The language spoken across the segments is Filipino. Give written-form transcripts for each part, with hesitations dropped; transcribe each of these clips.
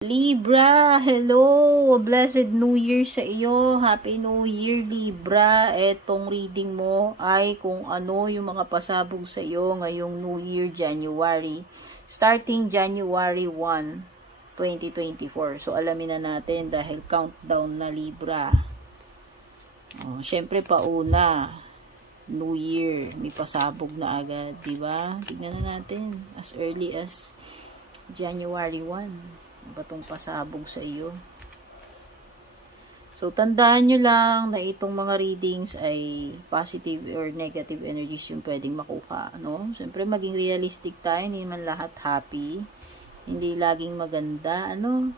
Libra, hello! Blessed New Year sa iyo. Happy New Year, Libra. Etong reading mo ay kung ano yung mga pasabog sa iyo ngayong New Year, January. Starting January 1, 2024. So, alamin na natin dahil countdown na, Libra. Syempre, pauna. New Year. May pasabog na agad, diba? Tignan na natin. As early as January 1. Batong pasabog sa iyo. So, tandaan nyo lang na itong mga readings ay positive or negative energies yung pwedeng makuha, no? Siyempre, maging realistic tayo, hindi man lahat happy, hindi laging maganda, ano?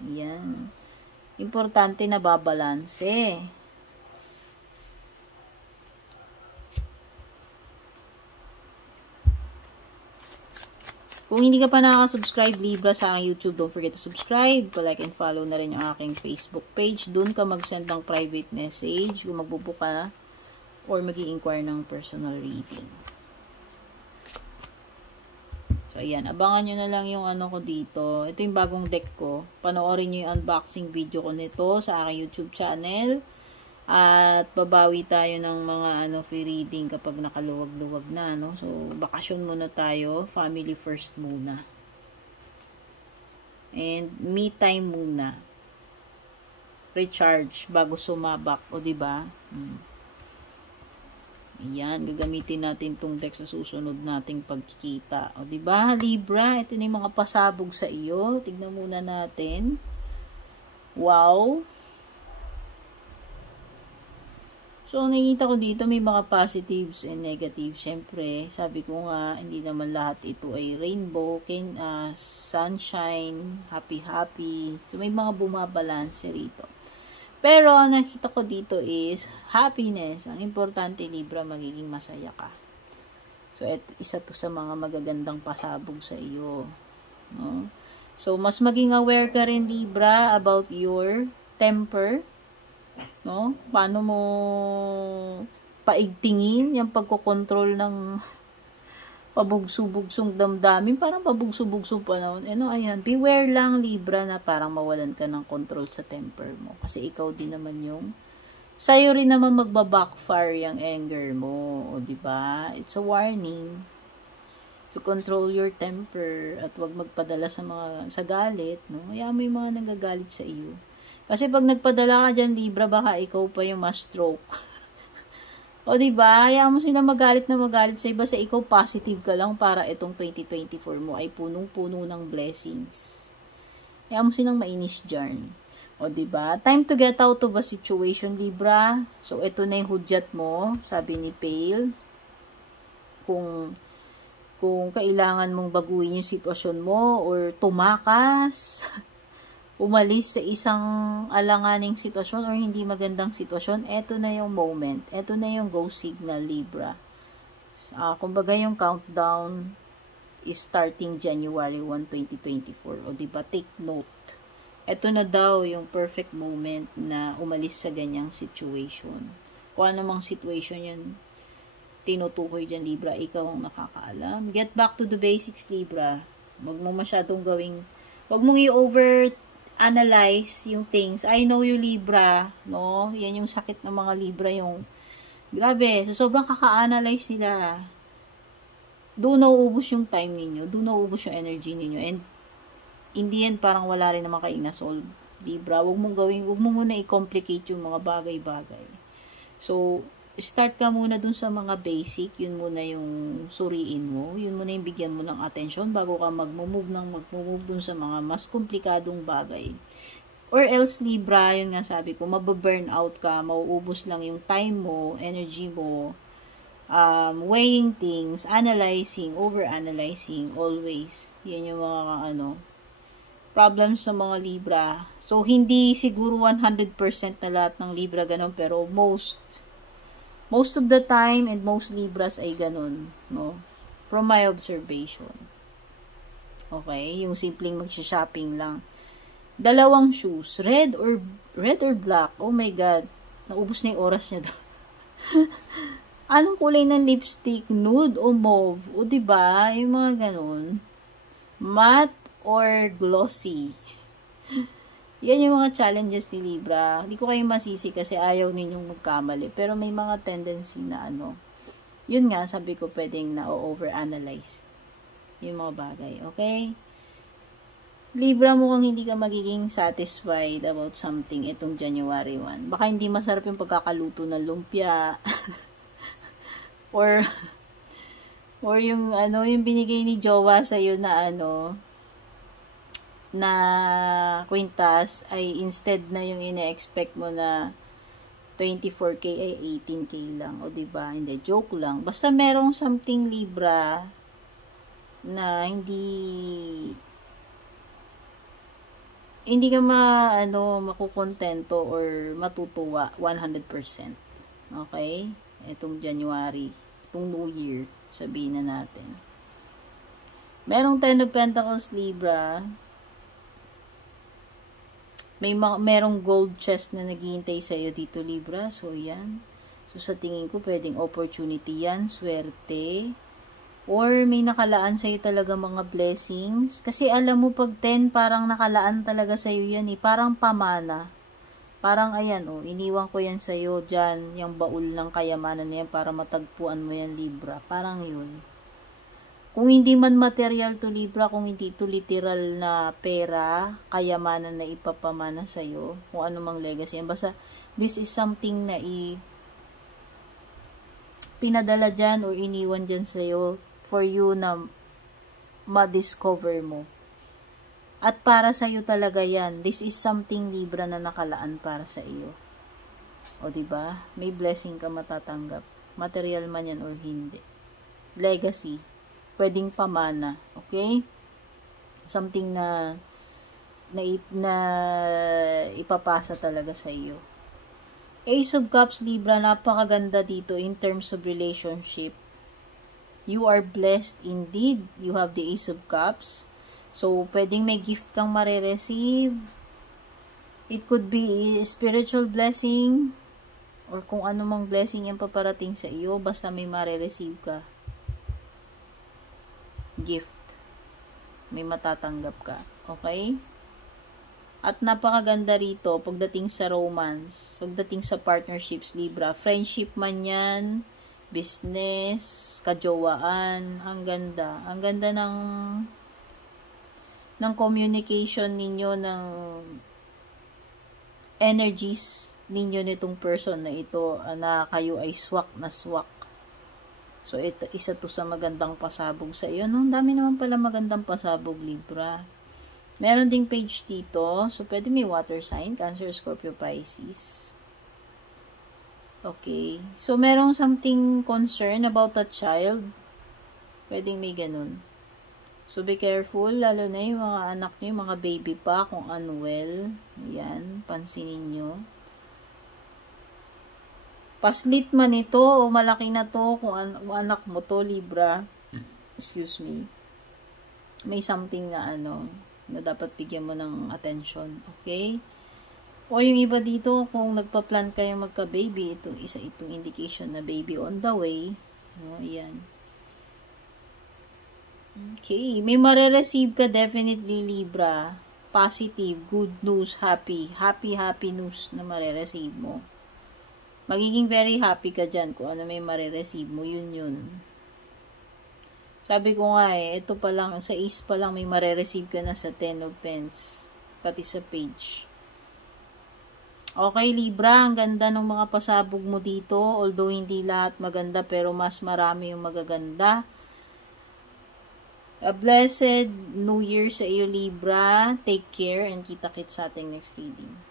Yan. Importante na babalanse. Kung hindi ka pa nakaka-subscribe, Libra, sa aking YouTube, don't forget to subscribe. Like and follow na rin yung aking Facebook page. Doon ka mag-send ng private message kung magbubuka or mag-i-inquire ng personal reading. So, ayan. Abangan nyo na lang yung ano ko dito. Ito yung bagong deck ko. Panoorin nyo yung unboxing video ko nito sa aking YouTube channel. At babawi tayo ng mga free reading kapag nakaluwag-luwag na, no? So, bakasyon muna tayo. Family first muna. And me time muna. Recharge bago sumabak, o diba? Ayan, gagamitin natin tong deck sa susunod nating pagkikita. O diba, Libra? Ito na yung mga pasabog sa iyo. Tignan muna natin. Wow! So, nakikita ko dito may mga positives and negatives. Siyempre, sabi ko nga, hindi naman lahat ito ay rainbow, sunshine, happy. So, may mga bumabalanse rito. Pero, nakita ko dito is happiness. Ang importante, Libra, magiging masaya ka. So, isa to sa mga magagandang pasabog sa iyo. No? So, mas maging aware ka rin, Libra, about your temper. No? Paano mo paigtingin yung pagkokontrol ng pabugso-bugsong damdamin, parang pabugso-bugsong panahon. Ayan, beware lang, Libra, na parang mawalan ka ng control sa temper mo. Kasi ikaw din naman yung sa'yo rin naman magbabackfire yung anger mo. O, diba? It's a warning to control your temper at wag magpadala sa galit, no? Hayaan mo yung mga nanggagalit sa iyo. Kasi pag nagpadala ka dyan, Libra, baka ikaw pa yung ma-stroke. O, diba? Hayaan mo sila magalit sa iba. Sa ikaw, positive ka lang para itong 2024 mo ay punong-puno ng blessings. Hayaan mo silang mainis dyan. O, diba? Time to get out of a situation, Libra. So, ito na yung hudyat mo, sabi ni Pale. Kung kailangan mong baguhin yung sitwasyon mo or tumakas, umalis sa isang alanganing sitwasyon or hindi magandang sitwasyon, eto na yung moment. Eto na yung go signal, Libra. Kumbaga yung countdown is starting January 1, 2024. O diba, take note. Eto na daw yung perfect moment na umalis sa ganyang situation. Kung anumang situation yan, tinutukoy dyan, Libra, ikaw ang nakakaalam. Get back to the basics, Libra. Wag mo masyadong wag mong i-over-analyze yung things. I know you, Libra, no? Yan yung sakit ng mga Libra, yung grabe, sa sobrang kaka-analyze nila, doon nauubos yung time ninyo, doon nauubos yung energy ninyo, and in the end, parang wala rin naman kayo na-solve, Libra. Wag mo muna i-complicate yung mga bagay-bagay. So, start ka muna dun sa mga basic, yun muna yung suriin mo, yun muna yung bigyan mo ng attention bago ka mag-move dun sa mga mas komplikadong bagay. Or else, Libra, yun nga sabi ko, mababurn out ka, mauubos lang yung time mo, energy mo, weighing things, analyzing, over-analyzing, always. Yan yung mga problems sa mga Libra. So, hindi siguro 100% na lahat ng Libra ganun, pero most of the time and most Libras ay ganun, no? From my observation. Okay? Yung simpleng mag-shopping lang. Dalawang shoes. Red or black. Oh my God. Naubos na yung oras niya daw. Anong kulay ng lipstick? Nude o mauve? O, diba? Yung mga ganun. Matte or glossy? Yan yung mga challenges ni Libra. Hindi ko kayo masisi kasi ayaw ninyong magkamali. Pero may mga tendency na yun nga, sabi ko pwedeng na-overanalyze yung mga bagay. Okay? Libra, mukhang hindi ka magiging satisfied about something itong January 1. Baka hindi masarap yung pagkakaluto ng lumpia. or yung yung binigay ni Jowa sa'yo na na kwintas ay instead na yung ine-expect mo na 24K ay 18K lang. O diba? Hindi, joke lang. Basta merong something Libra na hindi ka makukontento or matutuwa 100%. Okay? Itong January, itong New Year, sabihin na natin. Merong 10 of Pentacles, Libra. Merong gold chest na naghihintay sa iyo dito, Libra. So, yan. So, sa tingin ko, pwedeng opportunity yan, swerte. Or, may nakalaan sa iyo talaga mga blessings. Kasi, alam mo, pag 10, parang nakalaan talaga sa iyo yan, eh. Parang pamana. Parang, ayan, iniwan ko yan sa iyo dyan, yung baul ng kayamanan na yan, para matagpuan mo yan, Libra. Parang yun. Kung hindi man material to, Libra, kung hindi to literal na pera, kayamanan na ipapamana sa'yo, kung ano mang legacy. Basta, this is something na pinadala dyan or iniwan dyan sa'yo for you na ma-discover mo. At para sa'yo talaga yan. This is something, Libra, na nakalaan para sa iyo. O, diba? May blessing ka matatanggap. Material man yan or hindi. Legacy. Pwedeng pamana, okay? Something na ipapasa talaga sa iyo. Ace of Cups, Libra, napakaganda dito in terms of relationship. You are blessed indeed. You have the Ace of Cups. So, pwedeng may gift kang marireceive. It could be a spiritual blessing or kung anumang blessing yung paparating sa iyo, basta may marireceive ka. Gift. May matatanggap ka. Okay? At napakaganda rito pagdating sa romance, pagdating sa partnerships, Libra. Friendship man yan, business, kajowaan, ang ganda. Ang ganda ng communication ninyo, ng energies ninyo nitong person na ito, na kayo ay swak na swak. So, ito, isa to sa magandang pasabog sa iyo. Ang dami naman pala magandang pasabog, Libra. Meron ding page dito. So, pwede may water sign, Cancer, Scorpio, Pisces. Okay. So, merong something concern about a child. Pwedeng may ganun. So, be careful. Lalo na yung mga anak nyo, yung mga baby pa, kung unwell. Yan. Pansinin nyo. Paslit man ito o malaki na to kung anak mo to, Libra. Excuse me. May something na na dapat bigyan mo ng attention. Okay? O yung iba dito, kung nagpa-plan kayo magka-baby, itong indication na baby on the way. Ayan. Okay. May marireceive ka definitely, Libra. Positive, good news, happy news na marireceive mo. Magiging very happy ka dyan kung ano may marireceive mo, yun. Sabi ko nga ito pa lang, sa Ace pa lang may marireceive ka na sa 10 of Pence, pati sa page. Okay, Libra, ang ganda ng mga pasabog mo dito, although hindi lahat maganda, pero mas marami yung magaganda. A blessed New Year sa iyo, Libra. Take care and kita-kits sa ating next reading.